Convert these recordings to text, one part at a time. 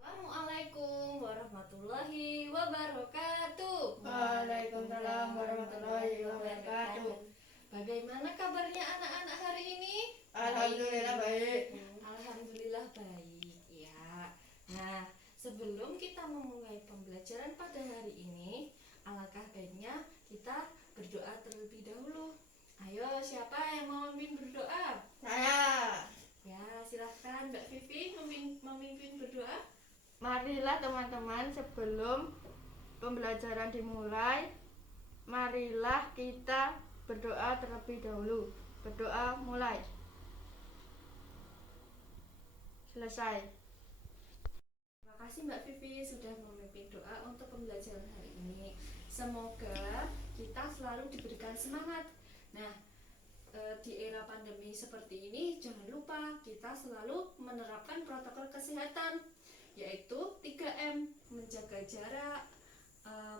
Assalamualaikum warahmatullahi wabarakatuh. Waalaikumsalam warahmatullahi wabarakatuh. Bagaimana kabarnya anak-anak hari ini? Alhamdulillah baik. Alhamdulillah baik ya. Nah, sebelum kita memulai pembelajaran pada hari ini, alangkah baiknya kita berdoa terlebih dahulu. Ayo, siapa yang mau memimpin berdoa? Saya. Ya, silahkan Mbak Vivi memimpin berdoa. Marilah teman-teman, sebelum pembelajaran dimulai, marilah kita berdoa terlebih dahulu. Berdoa mulai. Selesai. Terima kasih Mbak Vivi sudah memimpin doa untuk pembelajaran hari ini. Semoga kita selalu diberikan semangat. Nah, di era pandemi seperti ini, jangan lupa kita selalu menerapkan protokol kesehatan, yaitu 3M, menjaga jarak,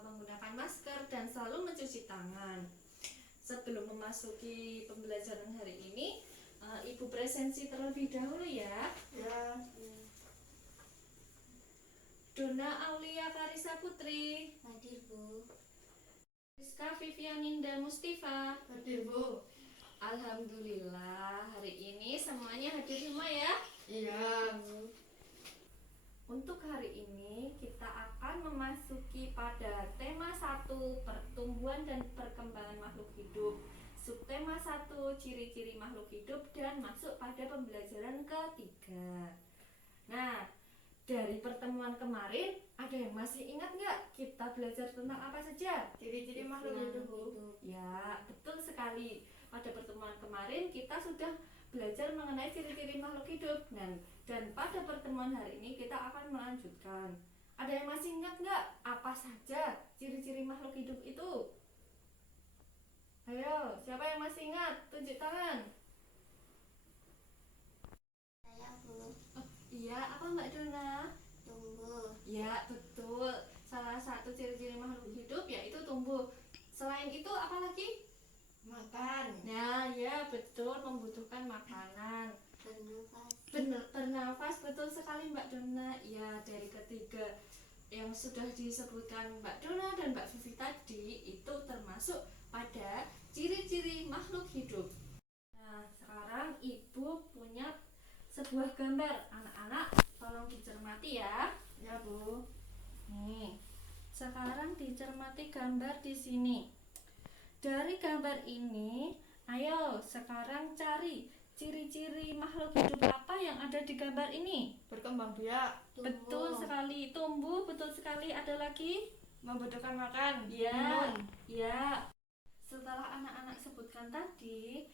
menggunakan masker, dan selalu mencuci tangan. Sebelum memasuki pembelajaran hari ini, Ibu presensi terlebih dahulu ya. Ya. Dona Aulia Karisa Putri. Hadir, Bu. Rizka Vivianinda Mustifa. Hadir, Bu. Alhamdulillah, hari ini semuanya hadir semua ya. Iya. Untuk hari ini kita akan memasuki pada tema 1, pertumbuhan dan perkembangan makhluk hidup. Subtema 1, ciri-ciri makhluk hidup, dan masuk pada pembelajaran ketiga. Nah, dari pertemuan kemarin, ada yang masih ingat nggak kita belajar tentang apa saja? Ciri-ciri makhluk hidup, Bu. Ya, betul sekali. Pada pertemuan kemarin kita sudah belajar mengenai ciri-ciri makhluk hidup. Dan pada pertemuan hari ini kita akan melanjutkan. Ada yang masih ingat nggak apa saja ciri-ciri makhluk hidup itu? Ayo, siapa yang masih ingat? Tunjuk tangan. Saya, Bu. Iya, apa Mbak Dona? Tumbuh. Ya, betul. Salah satu ciri-ciri makhluk hidup yaitu tumbuh. Selain itu apa lagi? Makan. Nah, ya betul, membutuhkan makanan. Bernafas. Bernafas, betul sekali Mbak Dona. Ya, dari ketiga yang sudah disebutkan Mbak Dona dan Mbak Vivi tadi itu termasuk pada ciri-ciri makhluk hidup. Nah, sekarang Ibu punya sebuah gambar. Anak-anak, tolong dicermati ya. Ya, Bu. Nih, sekarang dicermati gambar di sini. Dari gambar ini, ayo sekarang cari ciri-ciri makhluk hidup apa yang ada di gambar ini. Berkembang biak. Betul sekali, tumbuh, betul sekali. Ada lagi? Membutuhkan makan. Ya, Minum. ya. Setelah anak-anak sebutkan tadi,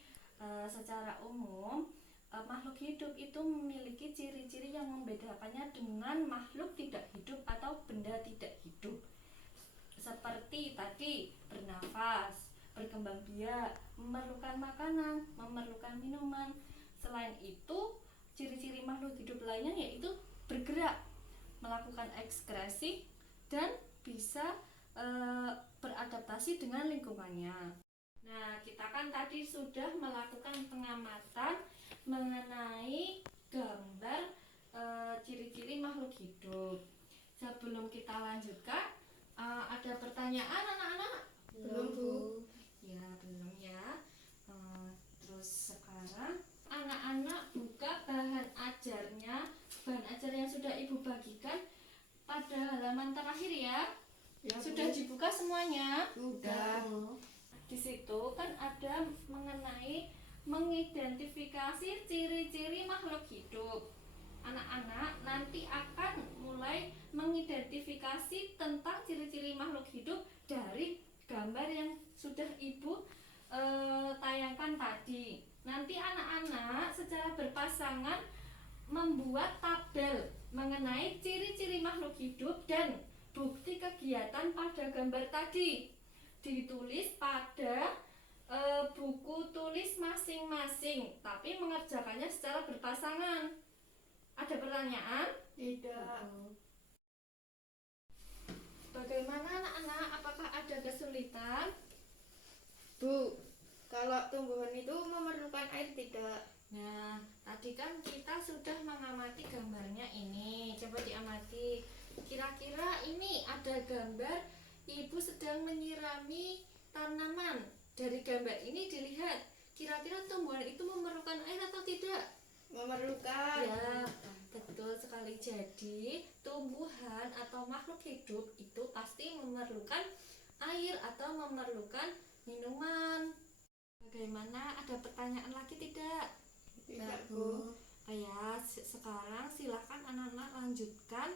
secara umum makhluk hidup itu memiliki ciri-ciri yang membedakannya dengan makhluk tidak hidup atau benda tidak hidup. Seperti tadi, bernafas, berkembang biak, memerlukan makanan, memerlukan minuman. Selain itu, ciri-ciri makhluk hidup lainnya yaitu bergerak, melakukan ekskresi, dan bisa beradaptasi dengan lingkungannya. Nah, kita kan tadi sudah melakukan pengamatan mengenai gambar ciri-ciri makhluk hidup. Sebelum kita lanjutkan, ada pertanyaan anak-anak? Belum, Bu. Ya, belum ya. Terus sekarang anak-anak buka bahan ajarnya, bahan ajar yang sudah Ibu bagikan pada halaman terakhir ya. Ya, Sudah Bu. dibuka semuanya? Sudah. Di situ kan ada mengenai mengidentifikasi ciri-ciri makhluk hidup. Anak-anak nanti akan mulai mengidentifikasi tentang ciri-ciri makhluk hidup dari gambar yang sudah Ibu tayangkan tadi. Nanti anak-anak secara berpasangan membuat tabel mengenai ciri-ciri makhluk hidup dan bukti kegiatan pada gambar tadi. Ditulis pada buku tulis masing-masing, tapi mengerjakannya secara berpasangan. Ada pertanyaan? Tidak. Bagaimana anak-anak? Apakah ada kesulitan? Bu, kalau tumbuhan itu memerlukan air tidak? Nah, tadi kan kita sudah mengamati gambarnya ini. Coba coba diamati. Kira-kira ini ada gambar ibu sedang menyirami tanaman. Dari gambar ini dilihat, kira-kira tumbuhan itu memerlukan air atau tidak? Memerlukan. Ya, betul sekali. Jadi, tumbuhan atau makhluk hidup itu pasti memerlukan air atau memerlukan minuman. Bagaimana? Ada pertanyaan lagi tidak? Tidak, Bu. Oh ya, sekarang silakan anak-anak lanjutkan.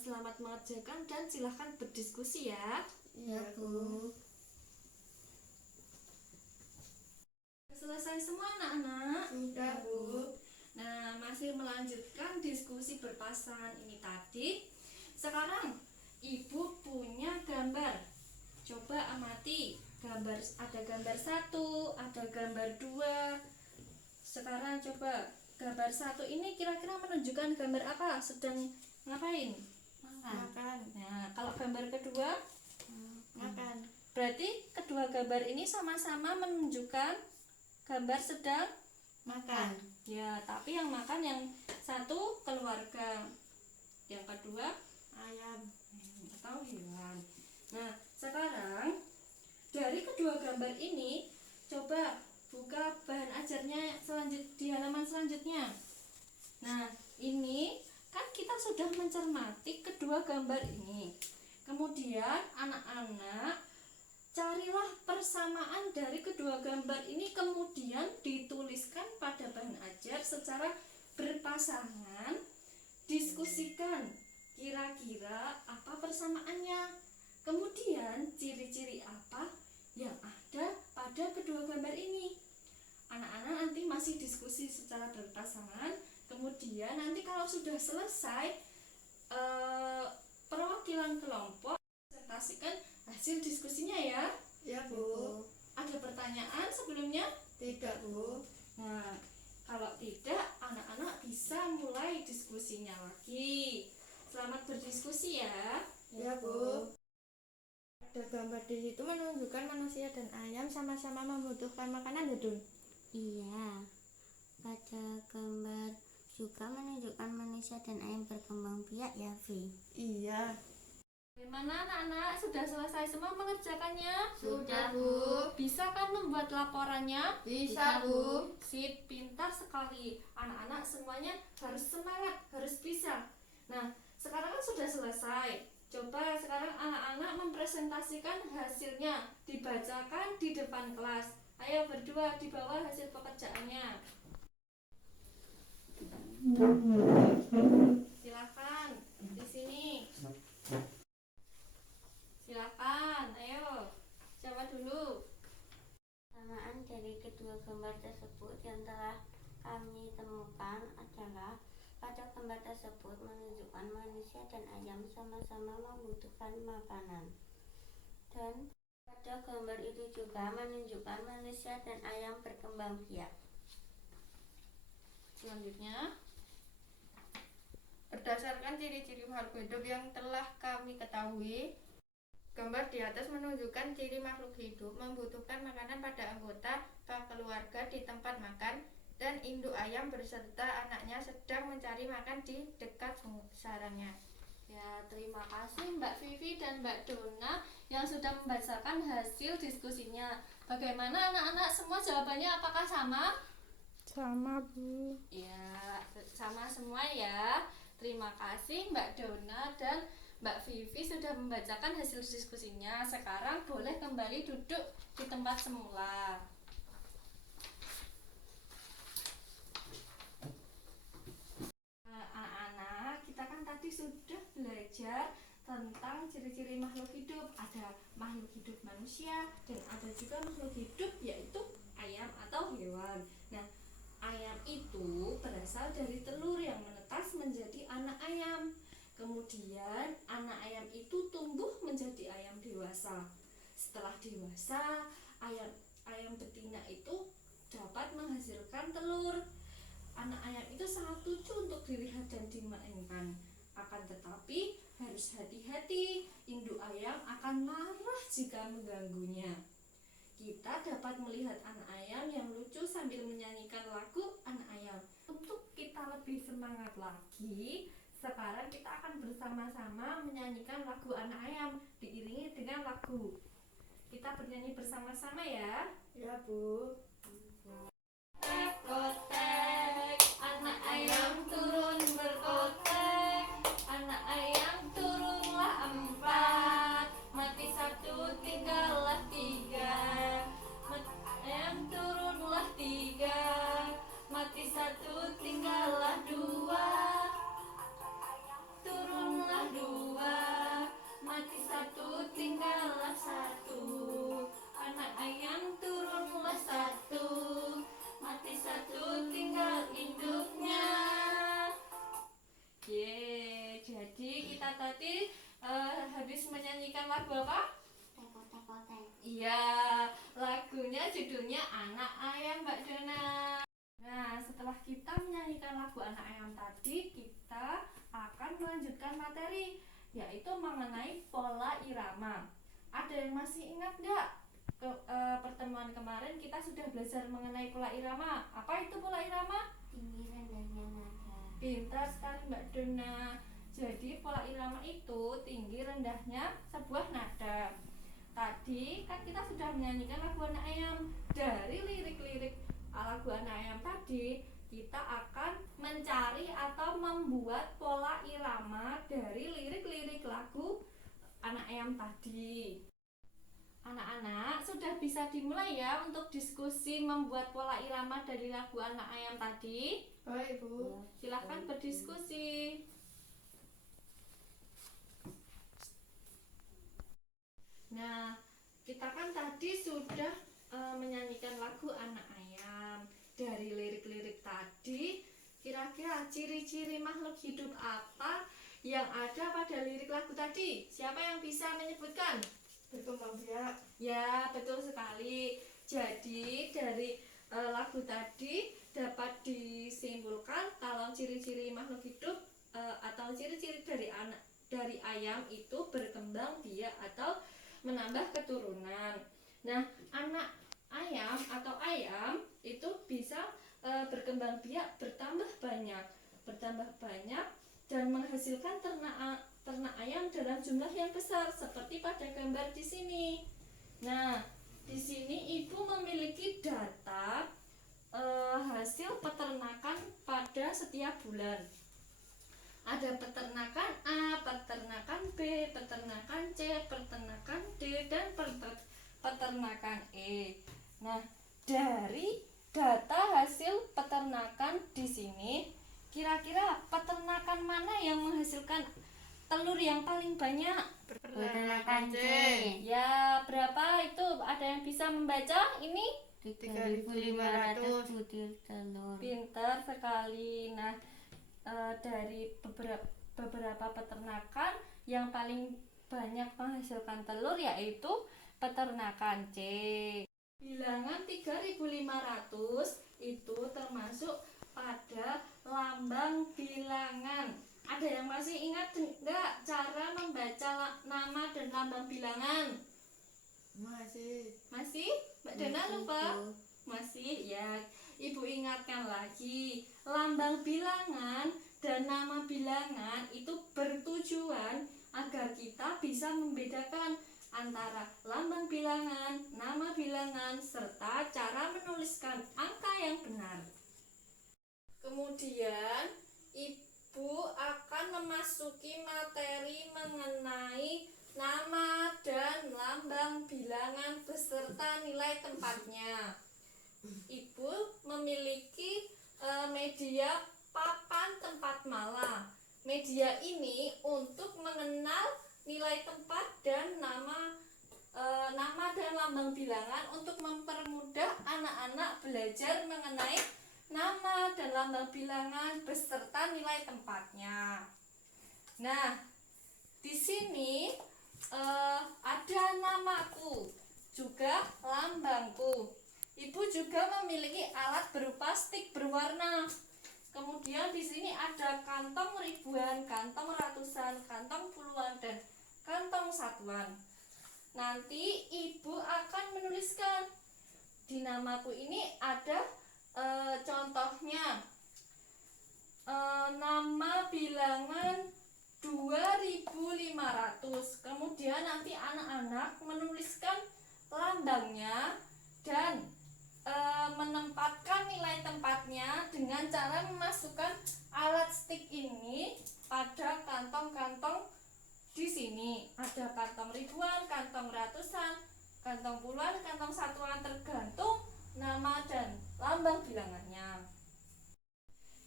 Selamat mengerjakan dan silakan berdiskusi ya. Iya, Bu. Selesai semua anak-anak? Sudah, Bu. Nah, masih melanjutkan diskusi berpasangan ini tadi. Sekarang ibu punya gambar. Coba amati gambar, ada gambar 1, ada gambar 2. Sekarang coba gambar 1 ini kira-kira menunjukkan gambar apa? Sedang ngapain? Makan. Nah, kalau gambar kedua Makan. berarti kedua gambar ini sama-sama menunjukkan gambar sedang Makan. ya, tapi yang makan yang satu keluarga, yang kedua Ayam. atau hewan. Nah, sekarang dari kedua gambar ini coba buka bahan ajarnya di halaman selanjutnya. Nah, ini kan kita sudah mencermati kedua gambar ini. Kemudian anak-anak carilah persamaan dari kedua gambar ini, kemudian dituliskan pada bahan ajar secara berpasangan. Diskusikan kira-kira apa persamaannya, kemudian ciri-ciri apa yang ada pada kedua gambar ini. Anak-anak nanti masih diskusi secara berpasangan, kemudian nanti kalau sudah selesai perwakilan kelompok presentasikan hasil diskusinya ya. Ya, Bu. Ada pertanyaan sebelumnya? Tidak, Bu. Nah, kalau tidak, anak-anak bisa mulai diskusinya lagi. Selamat berdiskusi ya. Ya, Bu. Ada gambar di situ menunjukkan manusia dan ayam sama-sama membutuhkan makanan, ya, Dun? Iya. Pada gambar juga menunjukkan manusia dan ayam berkembang biak ya, Vi? Iya. Bagaimana anak-anak? Sudah selesai semua mengerjakannya? Sudah, Bu. Bisa kan membuat laporannya? Bisa, Bu. Sip, pintar sekali. Anak-anak semuanya harus semangat, harus bisa. Nah, sekarang kan sudah selesai. Coba sekarang anak-anak mempresentasikan hasilnya, dibacakan di depan kelas. Ayo berdua di bawah hasil pekerjaannya. Silakan di sini. Silakan, ayo. Siapa dulu? Persamaan dari kedua gambar tersebut yang telah kami temukan adalah pada gambar tersebut menunjukkan manusia dan ayam sama-sama membutuhkan makanan. Dan pada gambar itu juga menunjukkan manusia dan ayam berkembang biak. Selanjutnya, Berdasarkan ciri-ciri makhluk hidup yang telah kami ketahui, gambar di atas menunjukkan ciri makhluk hidup membutuhkan makanan pada anggota keluarga di tempat makan, dan induk ayam beserta anaknya sedang mencari makan di dekat sarangnya. ya, terima kasih Mbak Vivi dan Mbak Dona yang sudah membacakan hasil diskusinya. Bagaimana anak-anak semua jawabannya, apakah sama? Sama, Bu. Ya, sama semua ya. Terima kasih Mbak Dona dan Mbak Vivi sudah membacakan hasil diskusinya. Sekarang boleh kembali duduk di tempat semula. Anak-anak, kita kan tadi sudah belajar tentang ciri-ciri makhluk hidup. Ada makhluk hidup manusia dan ada juga makhluk hidup yaitu ayam atau hewan. Nah, ayam itu berasal dari telur yang menetas menjadi anak ayam. Kemudian anak ayam itu tumbuh menjadi ayam dewasa. Setelah dewasa, ayam betina itu dapat menghasilkan telur. Anak ayam itu sangat lucu untuk dilihat dan dimainkan. Akan tetapi harus hati-hati, induk ayam akan marah jika mengganggunya. Kita dapat melihat anak ayam yang lucu sambil menyanyikan lagu anak ayam. Untuk kita lebih semangat lagi, Sekarang kita akan bersama-sama menyanyikan lagu Anak Ayam diiringi dengan lagu. Kita bernyanyi bersama-sama ya. Ya, Bu. Berkotek, anak ayam turun berkotek. Anak ayam turunlah 4, mati 1 tinggallah 3. Ayam turunlah 3, mati 1 tinggallah 2. Turunlah 2, mati 1 tinggallah 1. Anak ayam turunlah 1, mati 1 tinggal induknya. Jadi kita tadi habis menyanyikan lagu apa? Teko-teko-tek. Iya, lagunya judulnya Anak Ayam, Mbak Dona. Nah, setelah kita menyanyikan lagu Anak Ayam tadi, kita akan melanjutkan materi, yaitu mengenai pola irama. Ada yang masih ingat nggak? Pertemuan kemarin kita sudah belajar mengenai pola irama. Apa itu pola irama? Tinggi rendahnya nada. Pintar sekali Mbak Dona. Jadi pola irama itu tinggi rendahnya sebuah nada. Tadi kan kita sudah menyanyikan lagu Anak Ayam. Dari lirik-lirik lagu Anak Ayam tadi, kita akan mencari atau membuat pola irama dari lirik-lirik lagu Anak Ayam tadi. Anak-anak sudah bisa dimulai ya untuk diskusi membuat pola irama dari lagu Anak Ayam tadi. Baik, Bu. Silahkan berdiskusi. Nah, kita kan tadi sudah menyanyikan lagu Anak Ayam. Dari lirik-lirik tadi, kira-kira ciri-ciri makhluk hidup apa yang ada pada lirik lagu tadi? Siapa yang bisa menyebutkan? Berkembang biak. Ya, betul sekali. Jadi dari lagu tadi dapat disimpulkan kalau ciri-ciri makhluk hidup atau ciri-ciri dari ayam itu berkembang biak atau menambah keturunan. Nah, anak ayam atau ayam itu bisa berkembang biak bertambah banyak dan menghasilkan ternak ayam dalam jumlah yang besar seperti pada gambar di sini. Nah, di sini ibu memiliki data hasil peternakan pada setiap bulan. Ada peternakan A, peternakan B, peternakan C, peternakan D, dan peternakan E. Nah, dari data hasil peternakan di sini, kira-kira peternakan mana yang menghasilkan telur yang paling banyak? Peternakan C. Ya, berapa itu? Ada yang bisa membaca ini? 3.500 butir telur. Pintar sekali. Nah, dari beberapa peternakan yang paling banyak menghasilkan telur yaitu peternakan C. Bilangan 3.500 itu termasuk pada lambang bilangan. Ada yang masih ingat enggak cara membaca nama dan lambang bilangan? Masih. Masih? Mbak Dana lupa? Masih ya. Ibu ingatkan lagi, lambang bilangan dan nama bilangan itu bertujuan agar kita bisa membedakan antara lambang bilangan, nama bilangan, serta cara menuliskan angka yang benar. Kemudian, ibu akan memasuki materi mengenai nama dan lambang bilangan beserta nilai tempatnya. Ibu memiliki media papan tempat mala. Media ini untuk mengenal nilai tempat dan nama dan lambang bilangan untuk mempermudah anak-anak belajar mengenai nama dan lambang bilangan beserta nilai tempatnya. Nah, di sini ada namaku, juga lambangku. Ibu juga memiliki alat berupa stik berwarna. Kemudian di sini ada kantong ribuan, kantong ratusan, kantong puluhan, dan kantong satuan. Nanti ibu akan menuliskan di namaku ini ada contohnya nama nama bilangan 2500. Kemudian nanti anak-anak menuliskan lambangnya dan menempatkan nilai tempatnya dengan cara memasukkan alat stik ini pada kantong-kantong di sini. Ada kantong ribuan, kantong ratusan, kantong puluhan, kantong satuan, tergantung nama dan lambang bilangannya.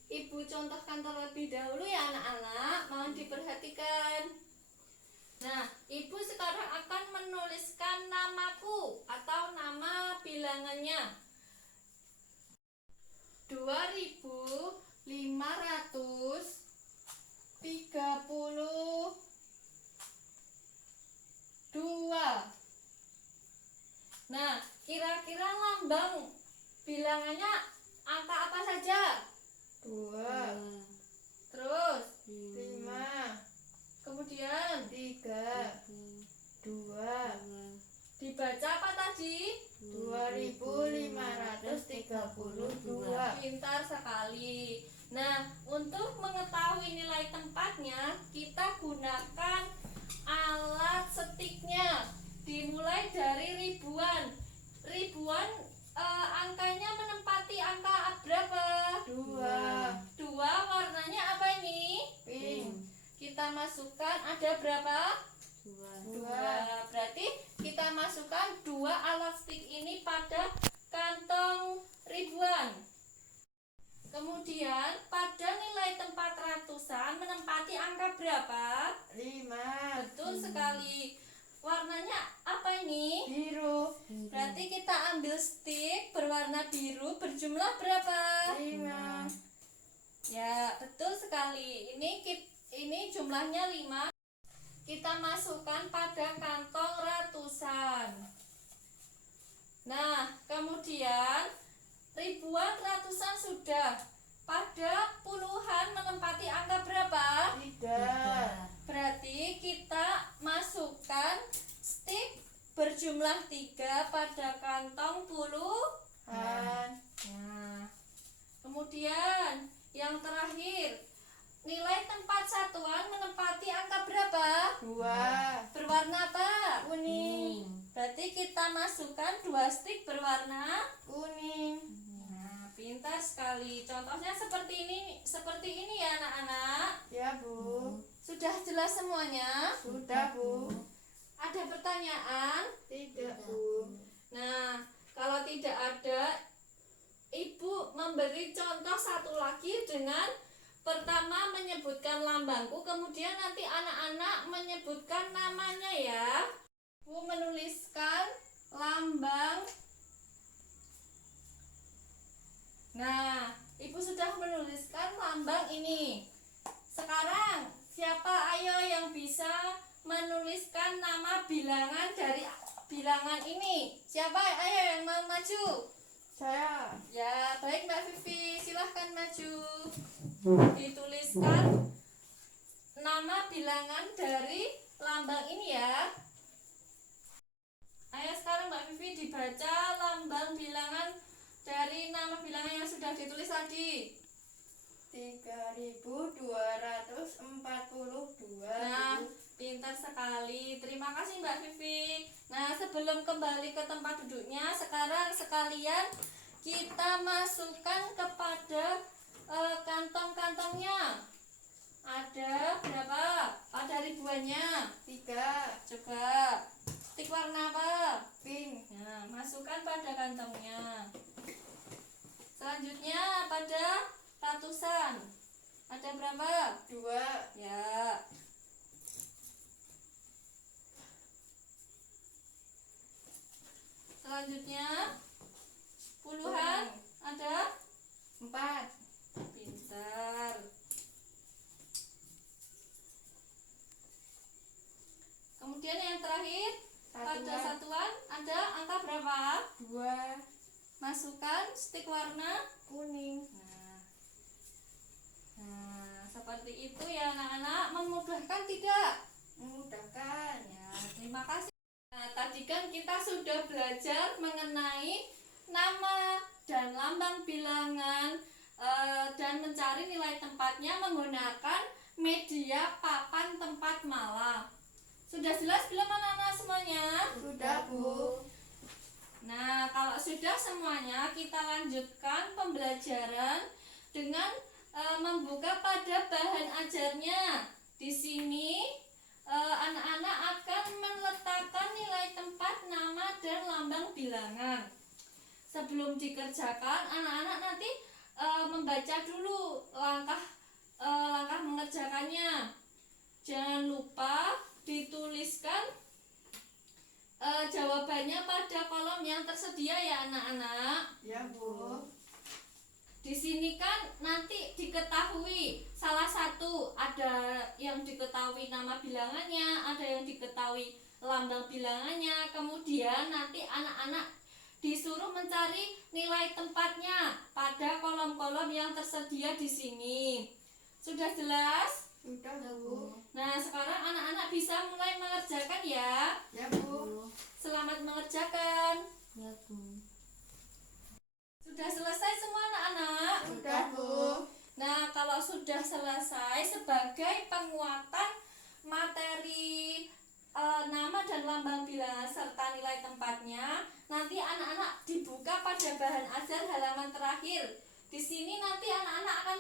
Ibu contohkan terlebih dahulu ya anak-anak, mohon diperhatikan. Nah, ibu sekarang akan menuliskan namaku atau nama bilangannya. 2532. Nah, kira-kira lambang bilangannya angka apa saja? 2, Terus 5, kemudian 3, 2, dibaca apa tadi? 2532. Pintar sekali. Nah, untuk mengetahui nilai tempatnya, kita gunakan alat stiknya. Dimulai dari ribuan. Ribuan angkanya menempati angka berapa? 2, warnanya apa ini? pink. Kita masukkan ada berapa? 2, Berarti kita masukkan 2 alat stik ini pada kantong ribuan. Kemudian pada nilai tempat ratusan menempati angka berapa? 5, Betul sekali. Warnanya apa ini? biru. Berarti kita ambil stik berwarna biru berjumlah berapa? 5, Ya, betul sekali. Ini jumlahnya 5. Kita masukkan pada kantong ratusan. Nah, kemudian ribuan, ratusan sudah. Pada puluhan menempati angka berapa? 3, Berarti kita masukkan stik berjumlah 3 pada kantong puluhan. Nah, kemudian yang terakhir, nilai tempat satuan menempati angka berapa? 2, Berwarna apa? kuning. Berarti kita masukkan 2 stik berwarna. Kuning. Nah, pintar sekali. Contohnya seperti ini ya anak-anak. Ya, Bu. Sudah jelas semuanya? Sudah, Bu. Ada pertanyaan? Tidak, Bu. Nah, kalau tidak ada, Ibu memberi contoh satu lagi dengan pertama menyebutkan lambangku, kemudian nanti anak-anak menyebutkan namanya ya. Ibu menuliskan lambang. Nah, Ibu sudah menuliskan lambang ini. Sekarang siapa ayo yang bisa menuliskan nama bilangan dari bilangan ini? Siapa ayo yang mau maju? Saya. Ya, baik Mbak Vivi, silahkan maju. Dituliskan nama bilangan dari lambang ini ya. Ayo sekarang Mbak Vivi dibaca lambang bilangan dari nama bilangan yang sudah ditulis tadi. 3242. Nah, pintar sekali. Terima kasih Mbak Vivi. Nah, sebelum kembali ke tempat duduknya, sekarang sekalian kita masukkan kepada kantong-kantongnya. Ada berapa? Ada ribuannya. 3, Coba. Stik warna apa? pink. Nah, masukkan pada kantongnya. Selanjutnya pada ratusan. Ada berapa? 2, Ya. Selanjutnya puluhan. Ada? 4, Pintar. Kemudian yang terakhir pada satuan ada angka berapa? 2, Masukkan stik warna. kuning. Nah, seperti itu ya anak-anak. Memudahkan tidak? Memudahkan. Ya, terima kasih. Nah, tadi kan kita sudah belajar mengenai nama dan lambang bilangan dan mencari nilai tempatnya menggunakan media papan tempat malam. Sudah jelas belum anak-anak semuanya? Sudah, Bu. Nah, kalau sudah semuanya, kita lanjutkan pembelajaran dengan membuka pada bahan ajarnya. Di sini anak-anak akan meletakkan nilai tempat, nama, dan lambang bilangan. Sebelum dikerjakan, anak-anak nanti membaca dulu langkah mengerjakannya. Jangan lupa dituliskan jawabannya pada kolom yang tersedia ya anak-anak. Ya, Bu. Di sini kan nanti diketahui salah satu, ada yang diketahui nama bilangannya, ada yang diketahui lambang bilangannya. Kemudian nanti anak-anak disuruh mencari nilai tempatnya pada kolom-kolom yang tersedia di sini. Sudah jelas? Sudah, Bu. Nah, sekarang anak-anak bisa mulai mengerjakan ya. Ya, Bu. Selamat mengerjakan. Ya, Bu. Sudah selesai semua anak-anak? Sudah, Bu. Nah, kalau sudah selesai, sebagai penguatan materi nama dan lambang bilangan serta nilai tempatnya, nanti anak-anak dibuka pada bahan ajar halaman terakhir. Di sini nanti anak-anak akan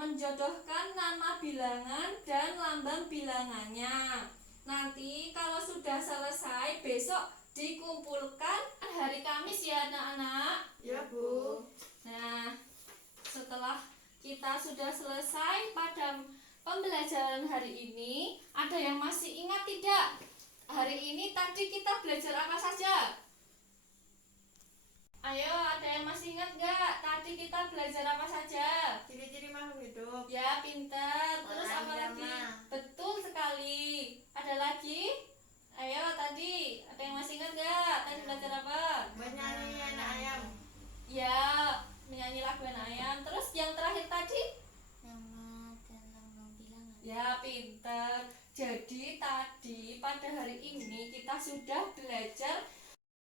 menjodohkan nama bilangan dan lambang bilangannya. Nanti kalau sudah selesai, besok dikumpulkan hari Kamis ya anak-anak. Ya, Bu. Nah, setelah kita sudah selesai pada pembelajaran hari ini, ada yang masih ingat tidak? Hari ini tadi kita belajar apa saja? Ayo, ada yang masih ingat nggak? Tadi kita belajar apa saja? Ciri-ciri makhluk hidup. Ya, pintar. Terus Pola apa lagi? irama. Betul sekali. Ada lagi? Ayo, tadi ada yang masih ingat nggak? Tadi belajar apa? Menyanyi anak ayam. Ya, menyanyi lagu anak ayam. Terus yang terakhir tadi? Nama dan lambang bilangan. Ya, pintar. Jadi tadi pada hari ini kita sudah belajar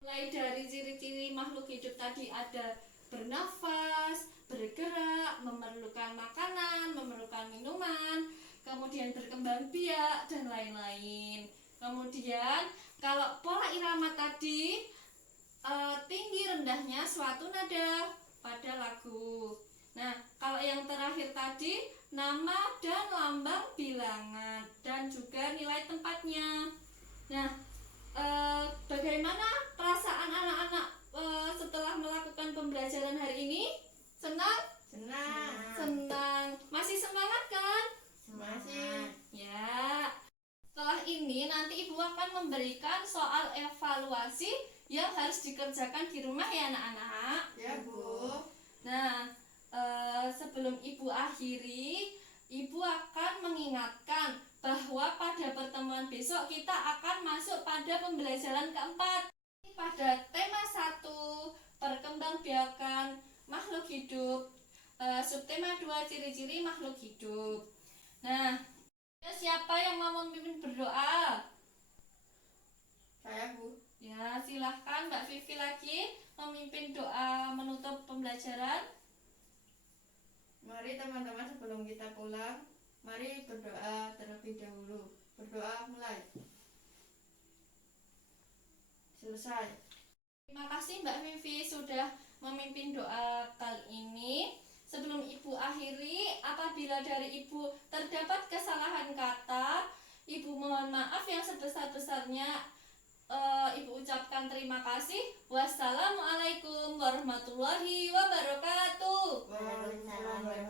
mulai dari ciri-ciri makhluk hidup tadi, ada bernafas, bergerak, memerlukan makanan, memerlukan minuman, kemudian berkembang biak dan lain-lain. Kemudian kalau pola irama tadi tinggi rendahnya suatu nada pada lagu. Nah, kalau yang terakhir tadi nama dan lambang bilangan dan juga nilai tempatnya. Nah, bagaimana perasaan anak-anak setelah melakukan pembelajaran hari ini? Senang? Senang. Senang. Masih semangat kan? Masih. Ya. Setelah ini nanti Ibu akan memberikan soal evaluasi yang harus dikerjakan di rumah ya anak-anak. Ya, Bu. Nah, sebelum Ibu akhiri, Ibu akan mengingatkan bahwa pada pertemuan besok kita akan masuk pada pembelajaran keempat. Pada tema 1, perkembangbiakan makhluk hidup, subtema 2, ciri-ciri makhluk hidup. Nah, siapa yang mau memimpin berdoa? Saya, Bu. Ya, silahkan Mbak Vivi lagi memimpin doa menutup pembelajaran. Mari teman-teman, sebelum kita pulang, mari berdoa terlebih dahulu. Berdoa mulai. Selesai. Terima kasih Mbak Vivi sudah memimpin doa kali ini. Sebelum Ibu akhiri, apabila dari Ibu terdapat kesalahan kata, Ibu mohon maaf yang sebesar-besarnya. Ibu ucapkan terima kasih. Wassalamualaikum warahmatullahi wabarakatuh. Waalaikumsalam.